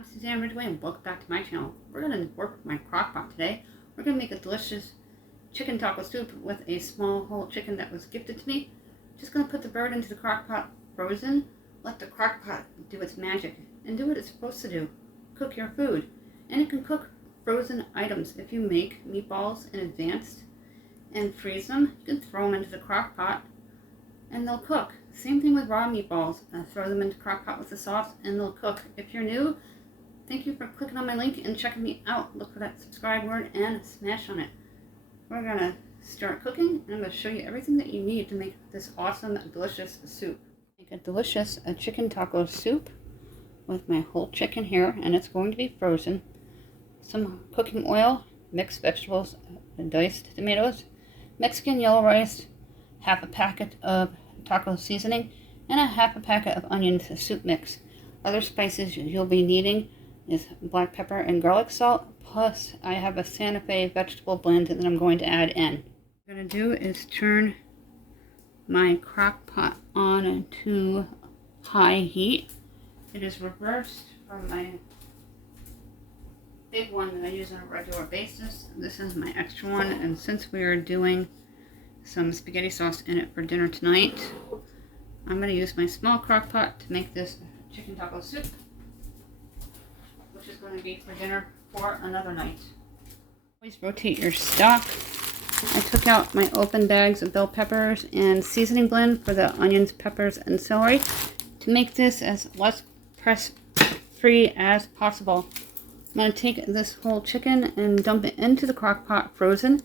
I'm Suzanne Ridgway and welcome back to my channel. We're going to work with my crock pot today. We're going to make a delicious chicken taco soup with a small whole chicken that was gifted to me. Just going to put the bird into the crock pot frozen. Let the crock pot do its magic and do what it's supposed to do. Cook your food. And it can cook frozen items. If you make meatballs in advance and freeze them, you can throw them into the crock pot and they'll cook. Same thing with raw meatballs. Throw them into the crock pot with the sauce and they'll cook. If you're new, thank you for clicking on my link and checking me out. Look for that subscribe word and smash on it. We're going to start cooking and I'm going to show you everything that you need to make this awesome, delicious soup. Make a delicious chicken taco soup with my whole chicken here, and it's going to be frozen. Some cooking oil, mixed vegetables, diced tomatoes, Mexican yellow rice, half a packet of taco seasoning, and a half a packet of onion soup mix. Other spices you'll be needing is black pepper and garlic salt, plus I have a Santa Fe vegetable blend that I'm going to add in. What I'm going to do is turn my crock pot on to high heat. It is reversed from my big one that I use on a regular basis. This is my extra one, and since we are doing some spaghetti sauce in it for dinner tonight, I'm going to use my small crock pot to make this chicken taco soup, which is going to be for dinner for another night. Always rotate your stock. I took out my open bags of bell peppers and seasoning blend for the onions, peppers, and celery to make this as less press free as possible. I'm going to take this whole chicken and dump it into the crock pot frozen.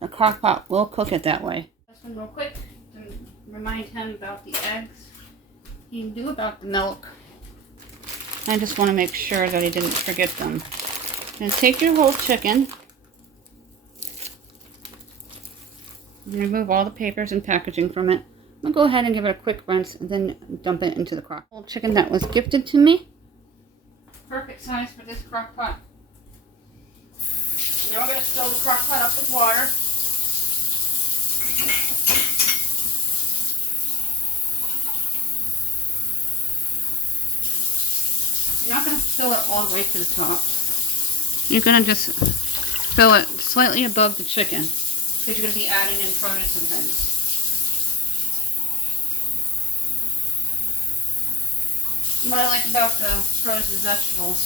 The crock pot will cook it that way. This one real quick to remind him about the eggs. He knew about the milk. I just want to make sure that he didn't forget them. And take your whole chicken. Remove all the papers and packaging from it. I'm going to go ahead and give it a quick rinse and then dump it into the crock. Whole chicken that was gifted to me. Perfect size for this crock pot. Now we're going to fill the crock pot up with water. You're not going to fill it all the way to the top. You're going to just fill it slightly above the chicken, because you're going to be adding in produce and things. What I like about the frozen vegetables,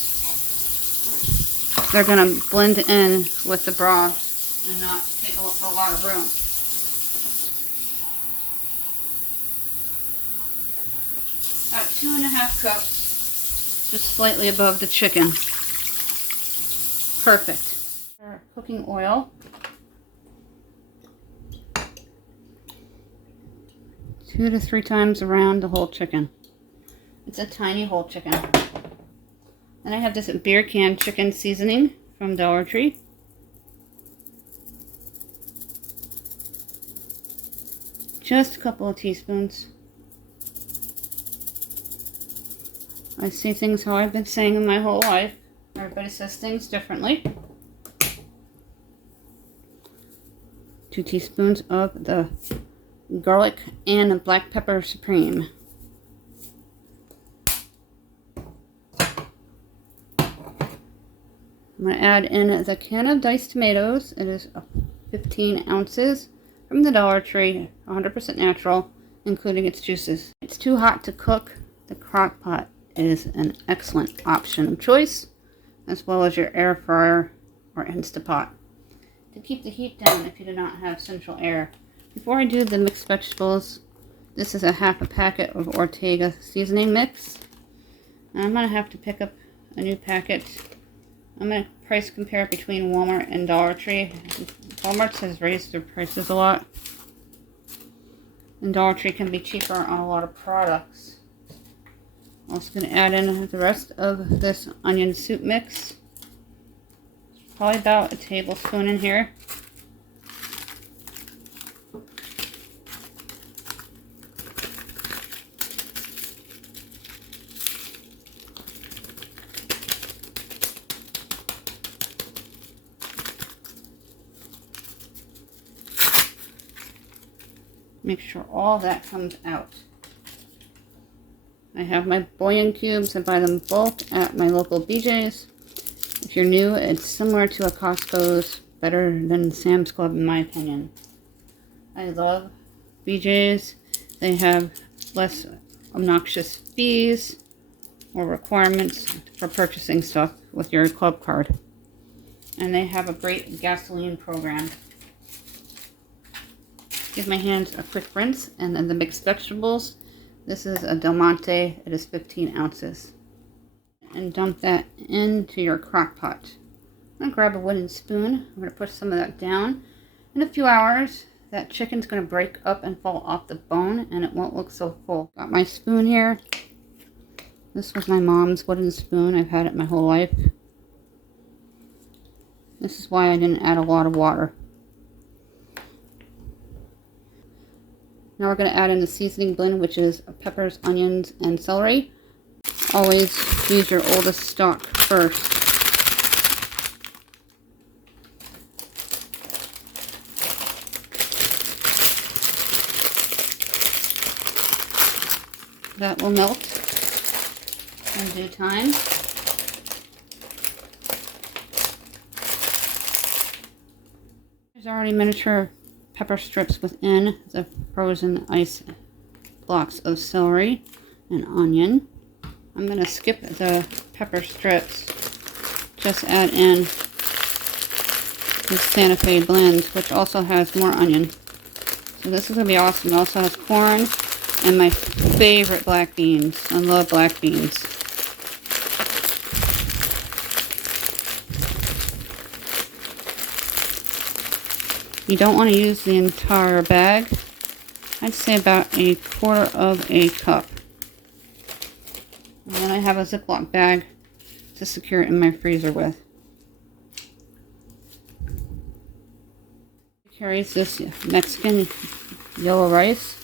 they're going to blend in with the broth and not take up a lot of room. About 2.5 cups, just slightly above the chicken. Perfect. Our cooking oil. 2 to 3 times around the whole chicken. It's a tiny whole chicken. And I have this beer can chicken seasoning from Dollar Tree. Just a couple of teaspoons. I see things how I've been saying in my whole life. Everybody says things differently. 2 teaspoons of the garlic and black pepper supreme. I'm going to add in the can of diced tomatoes. It is 15 ounces from the Dollar Tree, 100% natural, including its juices. If it's too hot to cook, the crock pot is an excellent option of choice, as well as your air fryer or Instapot, to keep the heat down if you do not have central air. Before I do the mixed vegetables, this is a half a packet of Ortega seasoning mix. I'm going to have to pick up a new packet. I'm going to price compare between Walmart and Dollar Tree. Walmart has raised their prices a lot, and Dollar Tree can be cheaper on a lot of products. I'm also going to add in the rest of this onion soup mix. Probably about a tablespoon in here. Make sure all that comes out. I have my bouillon cubes. I buy them bulk at my local BJ's. If you're new, it's similar to a Costco's, better than Sam's Club in my opinion. I love BJ's. They have less obnoxious fees or requirements for purchasing stuff with your club card. And they have a great gasoline program. Give my hands a quick rinse, and then the mixed vegetables. This is a Del Monte. It is 15 ounces. And dump that into your crock pot. I'm going to grab a wooden spoon. I'm going to push some of that down. In a few hours, that chicken's going to break up and fall off the bone, and it won't look so full. Got my spoon here. This was my mom's wooden spoon. I've had it my whole life. This is why I didn't add a lot of water. Now we're going to add in the seasoning blend, which is peppers, onions, and celery. Always use your oldest stock first. That will melt in due time. There's already miniature pepper strips within the frozen ice blocks of celery and onion. I'm going to skip the pepper strips, just add in this Santa Fe blend, which also has more onion. So this is going to be awesome. It also has corn and my favorite black beans. I love black beans. You don't want to use the entire bag. I'd say about 1/4 of a cup. And then I have a Ziploc bag to secure it in my freezer with. It carries this Mexican yellow rice,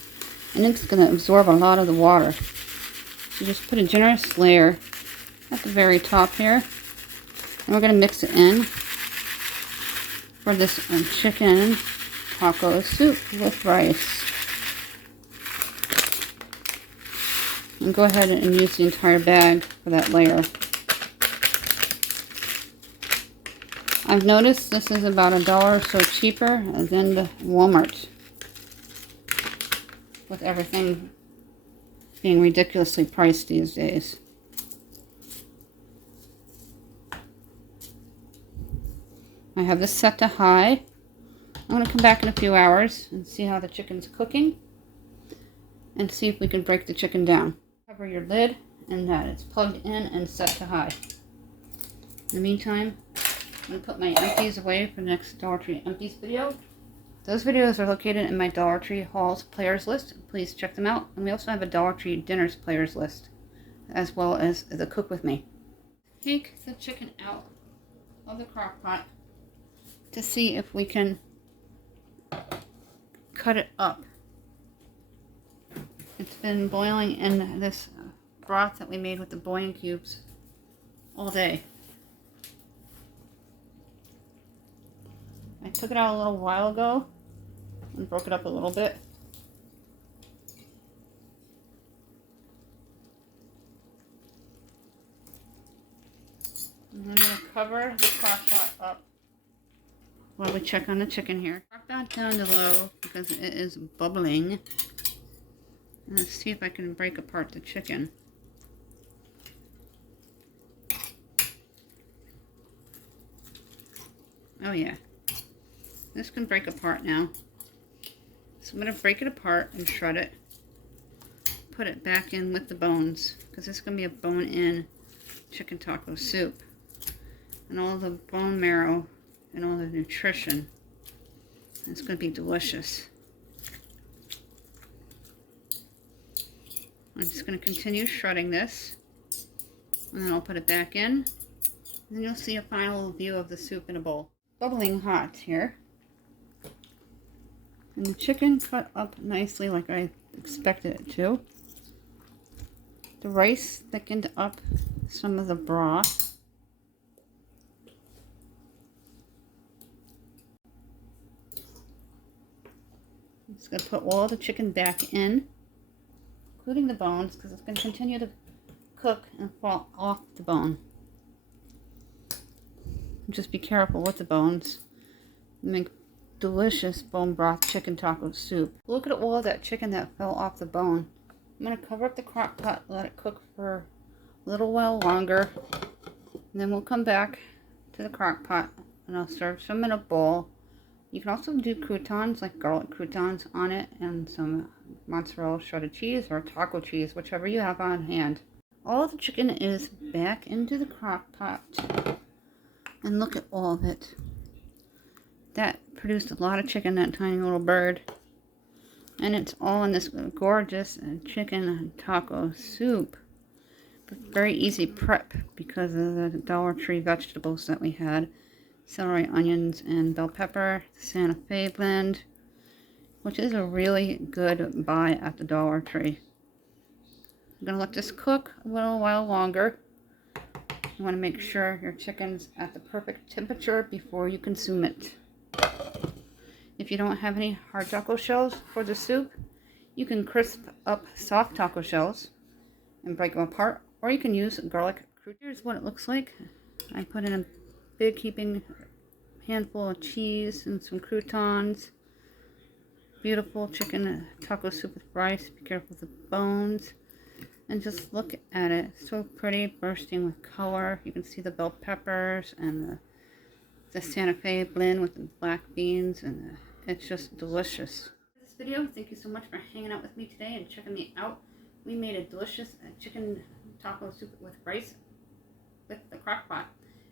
and it's going to absorb a lot of the water. So just put a generous layer at the very top here, and we're going to mix it in for this chicken taco soup with rice. And go ahead and use the entire bag for that layer. I've noticed this is about $1 or so cheaper than the Walmart, with everything being ridiculously priced these days. I have this set to high. I'm going to come back in a few hours and see how the chicken's cooking and see if we can break the chicken down. Cover your lid and that it's plugged in and set to high. In the meantime, I'm going to put my empties away for the next Dollar Tree empties video. Those videos are located in my Dollar Tree hauls players list. Please check them out. And we also have a Dollar Tree dinners players list, as well as the cook with me. Take the chicken out of the crock pot to see if we can cut it up. It's been boiling in this broth that we made with the bouillon cubes all day. I took it out a little while ago and broke it up a little bit. And I'm going to cover the crock pot up while we check on the chicken here. Drop that down to low because it is bubbling. And let's see if I can break apart the chicken. Oh yeah. This can break apart now. So I'm going to break it apart and shred it. Put it back in with the bones, because this is going to be a bone-in chicken taco soup. And all the bone marrow and all the nutrition. It's going to be delicious. I'm just going to continue shredding this, and then I'll put it back in, and then you'll see a final view of the soup in a bowl. Bubbling hot here. And the chicken cut up nicely like I expected it to. The rice thickened up some of the broth. I'm just going to put all the chicken back in. including the bones, because it's going to continue to cook and fall off the bone. Just be careful with the bones. Make delicious bone broth chicken taco soup. Look at all that chicken that fell off the bone. I'm going to cover up the crock pot, let it cook for a little while longer. And then we'll come back to the crock pot and I'll serve some in a bowl. You can also do croutons, like garlic croutons on it, and some mozzarella shredded cheese or taco cheese, whichever you have on hand. All of the chicken is back into the crock pot. And look at all of it. That produced a lot of chicken, that tiny little bird. And it's all in this gorgeous chicken taco soup. But very easy prep because of the Dollar Tree vegetables that we had. Celery, onions, and bell pepper. Santa Fe blend, which is a really good buy at the Dollar Tree. I'm going to let this cook a little while longer. You want to make sure your chicken's at the perfect temperature before you consume it. If you don't have any hard taco shells for the soup, you can crisp up soft taco shells and break them apart, or you can use garlic croutons. Here's what it looks like. I put in a big heaping handful of cheese and some croutons. Beautiful chicken taco soup with rice. Be careful with the bones. And just look at it. So pretty, bursting with color. You can see the bell peppers and the Santa Fe blend with the black beans, and it's just delicious. This video, thank you so much for hanging out with me today and checking me out. We made a delicious chicken taco soup with rice with the crock pot.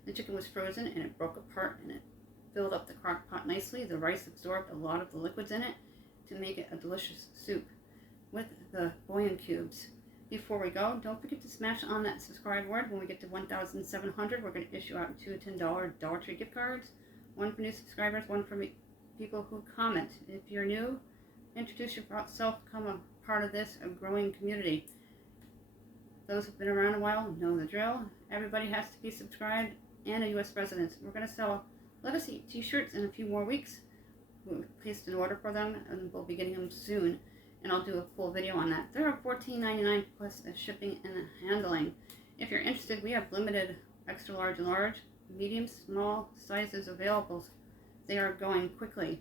The chicken was frozen and it broke apart and it filled up the crock pot nicely. The rice absorbed a lot of the liquids in it to make it a delicious soup with the bouillon cubes. Before we go, don't forget to smash on that subscribe word. When we get to 1,700, we're going to issue out 2 $10 Dollar Tree gift cards. One for new subscribers, one for people who comment. If you're new, introduce yourself, become a part of this growing community. Those who've been around a while know the drill. Everybody has to be subscribed and a U.S. resident. We're going to sell Legacy t-shirts in a few more weeks. We placed an order for them and we'll be getting them soon. And I'll do a full video on that. They're $14.99 plus shipping and handling. If you're interested, we have limited extra large and large, medium, small sizes available. They are going quickly.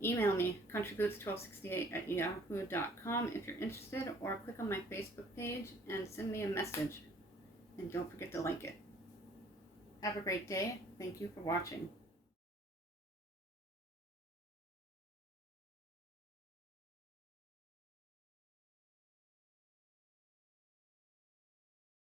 Email me, countryboots1268@yahoo.com if you're interested, or click on my Facebook page and send me a message. And don't forget to like it. Have a great day. Thank you for watching.